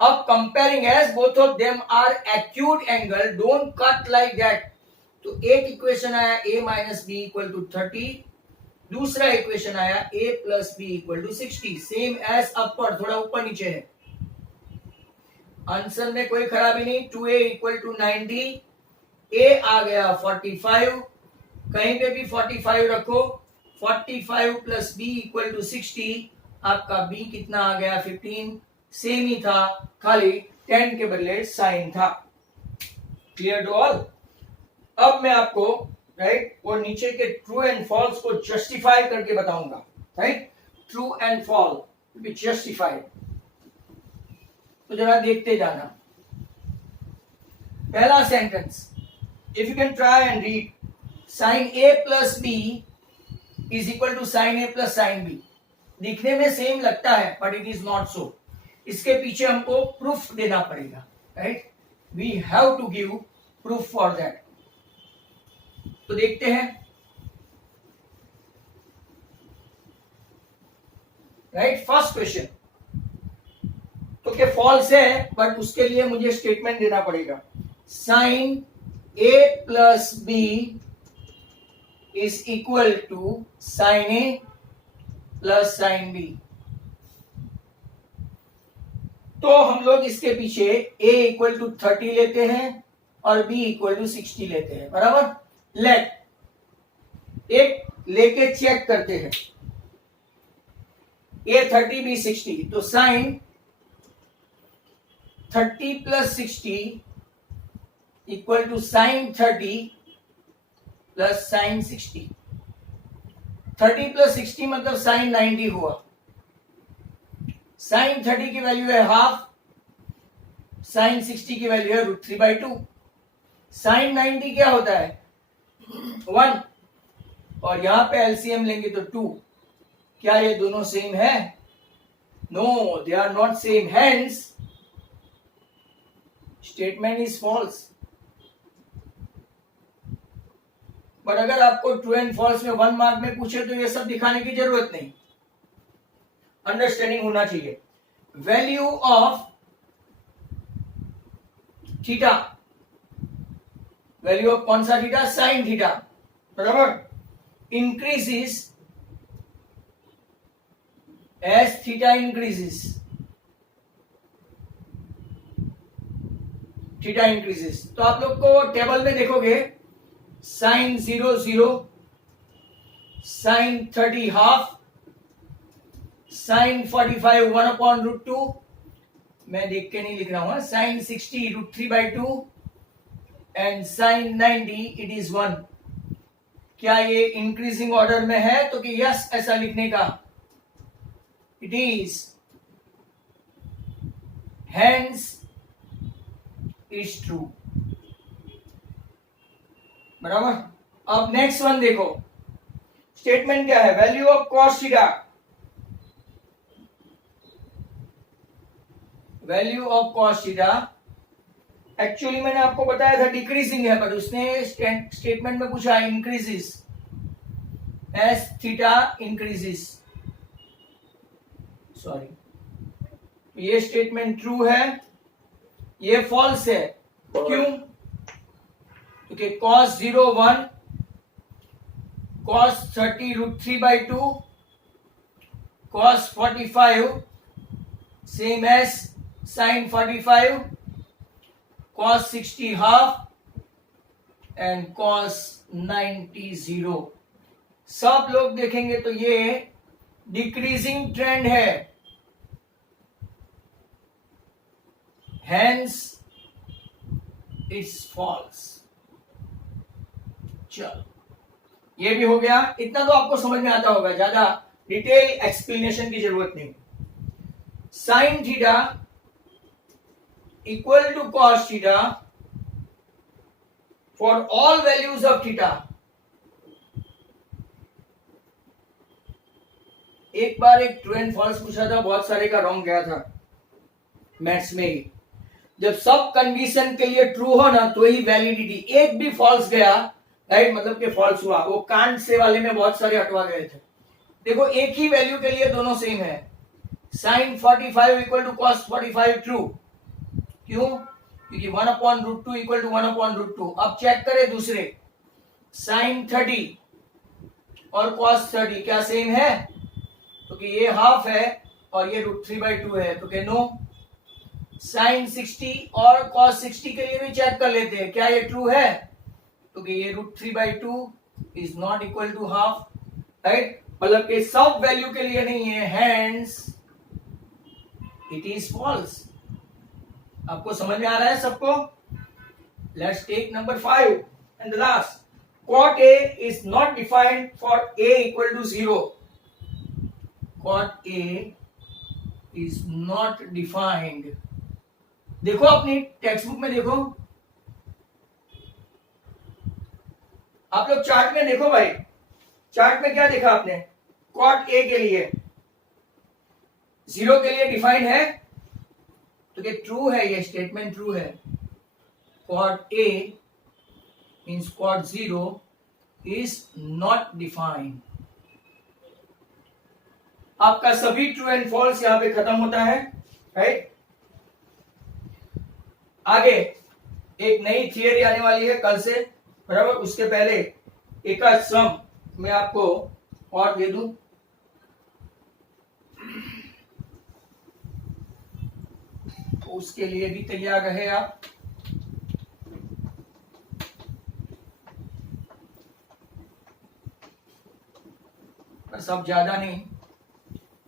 अब comparing as both of them are acute angle, don't cut like that. तो एक इक्वेशन आया a minus b equal to 30, दूसरा इक्वेशन आया a plus b equal to 60, same as upper, थोड़ा ऊपर नीचे है। आंसर में कोई खराबी नहीं, 2a इक्वल टू 90, a आ गया 45, कहीं पे भी 45 रखो, 45 प्लस b इक्वल टू 60, आपका b कितना आ गया 15, सेम ही था, खाली 10 के बदले साइन था। Clear to all. अब मैं आपको राइट वो नीचे के ट्रू एंड फॉल्स को जस्टिफाई करके बताऊंगा, right. True and false be justified. तो जरा देखते जाना। पहला sentence, if you can try and read, sine a plus b is equal to sine a plus sine b. दिखने में सेम लगता है but it is not so. इसके पीछे हमको प्रूफ देना पड़ेगा, right? We have to give proof for that. तो देखते हैं, राइट? फर्स्ट क्वेश्चन तो क्या फॉल्स है, बट उसके लिए मुझे स्टेटमेंट देना पड़ेगा। Sine a plus b is equal to sine a plus sine b. तो हम लोग इसके पीछे a इक्वल टू 30 लेते हैं और b इक्वल टू 60 लेते हैं, बराबर? लेट एक लेके चेक करते हैं, a 30 b 60, तो sine 30 plus 60 equal to sine 30 plus sine 60। 30 plus 60 मतलब साइन 90 हुआ। साइन 30 की वैल्यू है हाफ, साइन 60 की वैल्यू है √3/2। साइन 90 क्या होता है? 1, और यहां पे एलसीएम लेंगे तो 2। क्या ये दोनों सेम है? No, they are not same, hence statement is false. But अगर आपको ट्रू एंड फॉल्स में 1 मार्क में पूछे तो ये सब दिखाने की जरूरत नहीं, अंडरस्टैंडिंग होना चाहिए। Value of theta, value of कौन सा थीटा? साइन थीटा, बराबर? Increases as theta increases, theta increases. तो आप लोग को टेबल में देखोगे साइन 0 0, साइन 30 हाफ, साइन 45 1/√2, मैं देख के नहीं लिख रहा हूं, sine 60 √3/2 and sine 90 it is 1। क्या ये इंक्रीजिंग ऑर्डर में है? तो कि यस ऐसा लिखने का, it is, hence is true, बराबर? अब नेक्स्ट वन देखो, स्टेटमेंट क्या है? Value of cos theta, value of cos theta actually मैंने आपको बताया था डिक्रीजिंग है, बट उसने स्टेटमेंट में पूछा increases as theta increases. Sorry, ये स्टेटमेंट ट्रू है, ये फॉल्स है। क्यों? क्योंकि cos 0 1, cos 30 √3/2, cos 45 same as sin 45, cos 60 half and cos 90 0। सब लोग देखेंगे तो ये डिक्रीजिंग ट्रेंड है, हेंस इट्स फॉल्स। चलो, ये भी हो गया, इतना तो आपको समझ में आता होगा, ज्यादा डिटेल एक्सप्लेनेशन की जरूरत नहीं। Sine theta equal to cos theta for all values of theta. एक बार एक ट्रू एंड फॉल्स पूछा था, बहुत सारे का रॉन्ग गया था मैथ्स में ही। जब सब कंडीशन के लिए ट्रू हो ना तो ही वैलिडिटी, एक भी फॉल्स गया, राइट, मतलब कि फॉल्स हुआ, वो कांट से वाले में बहुत सारे हटवा गए थे। देखो एक ही वैल्यू के लिए दोनों सेम है, sine 45 equal to cos 45 true. क्यों? क्योंकि 1/√2 इक्वल टू 1/√2। अब चेक करें दूसरे, साइन 30 और कॉस 30 क्या सेम है? तो कि ये हाफ है और ये √3/2 है, तो कि नो। साइन 60 और कॉस 60 के लिए भी चेक कर लेते हैं, क्या ये ट्रू है? तो कि ये √3/2 is not equal to half, right? मतलब कि सब वैल्यू के लिए नहीं है, हेंस इट इज फॉल्स। आपको समझ में आ रहा है सबको? Let's take number 5 and the last. cot A is not defined for A equal to 0. Cot A is not defined देखो अपनी टेक्स्ट बुक में देखो, आप लोग चार्ट में देखो भाई, चार्ट में क्या देखा आपने? कॉट ए के लिए 0 के लिए डिफाइंड है, तो ये ट्रू है, ये स्टेटमेंट ट्रू है। Cot A means cot 0 is not defined. आपका सभी ट्रू एंड फॉल्स यहां पे खत्म होता है, राइट। आगे एक नई थियरी आने वाली है कल से, बराबर। उसके पहले एक सम मैं आपको और दे दूं, तो उसके लिए भी तैयार रहे आप। बस अब ज्यादा नहीं,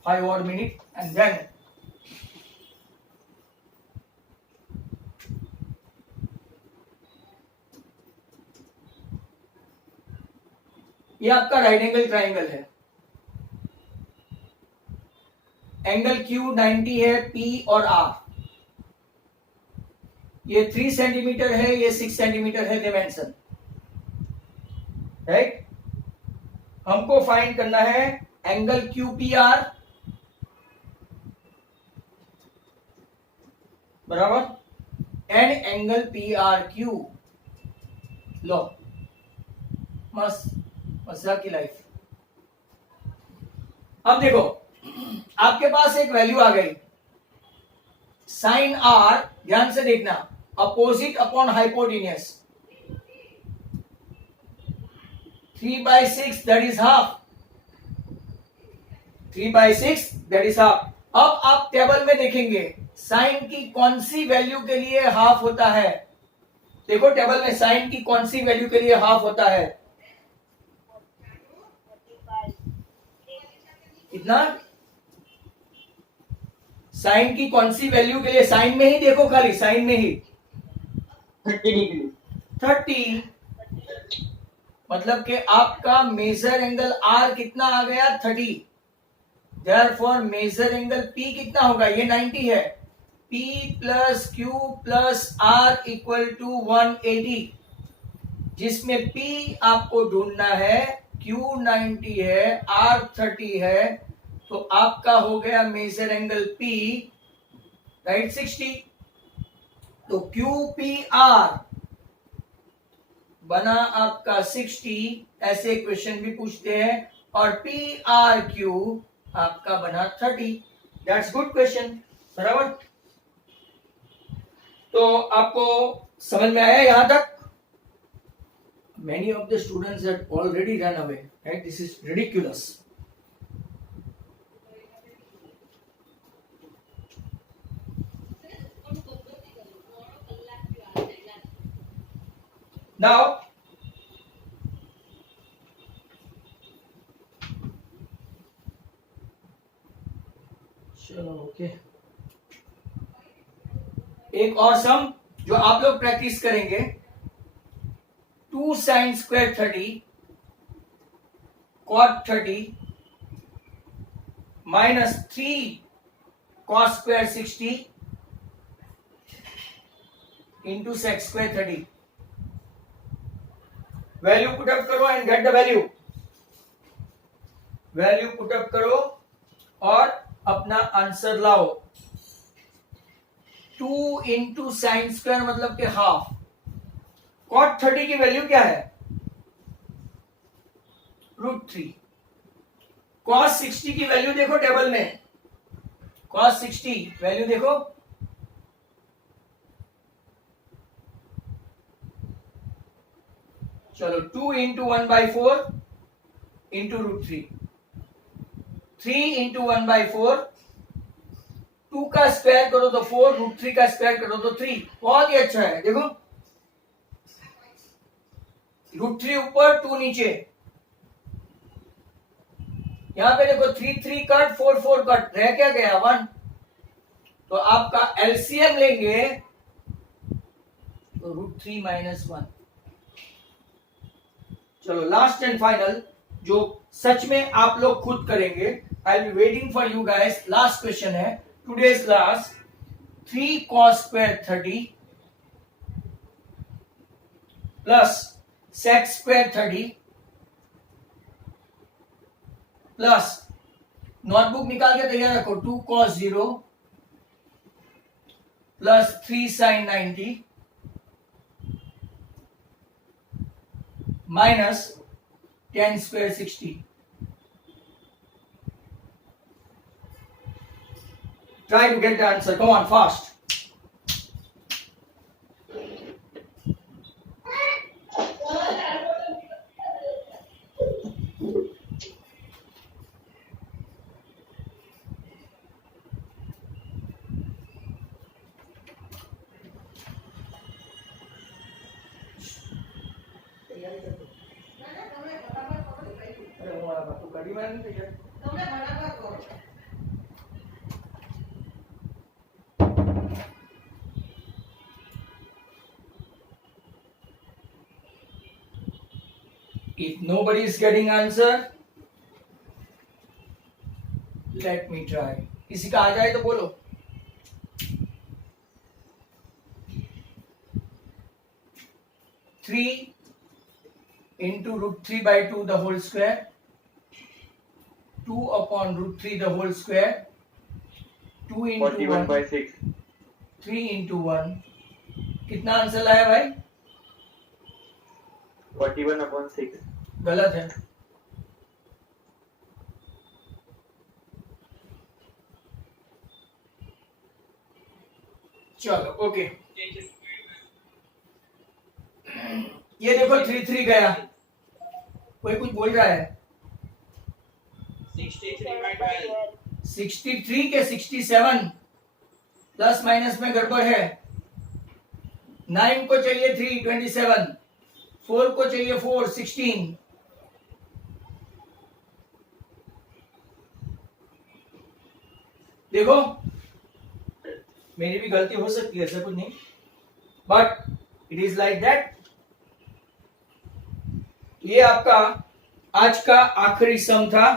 5 और मिनट एंड देन ये आपका राइट एंगल ट्राइंगल है। एंगल Q 90 है, P और R। ये 3 सेंटीमीटर है, ये 6 सेंटीमीटर है डिमेंशन, राइट। हमको फाइंड करना है एंगल QPR, बराबर, एंड एंगल PRQ। लो, मस्त मजा की लाइफ। अब देखो, आपके पास एक वैल्यू आ गई साइन R, ध्यान से देखना, opposite upon hypotenuse 3/6 that is half, 3/6 that is half. अब आप टेबल में देखेंगे साइन की कौन सी वैल्यू के लिए हाफ होता है। देखो टेबल में साइन की कौन सी वैल्यू के लिए हाफ होता है, कितना? साइन की कौन सी वैल्यू के लिए, साइन में ही देखो, खाली साइन में ही 30 डिग्री। 30, मतलब कि आपका मेजर एंगल R कितना आ गया? 30। देयरफॉर मेजर एंगल P कितना होगा? ये 90 है। P plus Q plus R equal to 180, जिसमें P आपको ढूंढना है, Q 90 है, R 30 है, तो आपका हो गया मेजर एंगल P, राइट, 60। तो QPR बना आपका 60, ऐसे क्वेश्चन भी पूछते हैं, और PRQ आपका बना 30। दैट्स गुड क्वेश्चन, बराबर। तो आपको समझ में आया यहां तक? Many of the students had already run away, right? This is ridiculous. Now, चलो ओके, एक और सम जो आप लोग प्रैक्टिस करेंगे, 2 sin square 30 cot 30 minus 3 cos square 60 into sec square 30। Value put up करो and get the value. Value put up करो और अपना आंसर लाओ। 2 इंटू साइन स्क्वायर मतलब के हाफ। कॉट 30 की वैल्यू क्या है? √3। कॉस 60 की वैल्यू देखो टेबल में, कॉस 60 वैल्यू देखो, चलो 2 इंटू 1/4 इंटू √3, 3 इंटू 1/4, 2 का स्क्वायर करो तो 4, √3 का स्क्वायर करो तो 3। बहुत ही अच्छा है, देखो √3 ऊपर 2 नीचे, यहां पे देखो 3 3 कट, 4 4 कट, रह क्या गया? 1। तो आपका एलसीएम लेंगे तो √3 - 1। चलो लास्ट एंड फाइनल, जो सच में आप लोग खुद करेंगे। I will be waiting for you guys. Last question है today's class, 3 cos square 30 plus sec square 30 plus notebook निकाल के तैयार रखो 2 cos 0 plus 3 sin 90 minus 10 square 60. Try to get the answer. Come on, fast. If nobody is getting answer, let me try. किसी का आ जाए तो बोलो. Three into root 3 by 2 the whole square. 2 upon root 3 the whole square. 2 into 41 1. by 6. 3 into 1. कितना answer लाया भाई? 41 upon 6. गलत है. चलो ओके. ये देखो 3 गया. कोई कुछ बोल रहा है? 63 के 67 प्लस माइनस में गड़बड़ है. 9 को चाहिए 3 27, 4 को चाहिए 4 16. देखो मेरी भी गलती हो सकती है, ऐसा कुछ नहीं, but it is like that. ये आपका आज का आखिरी सम था.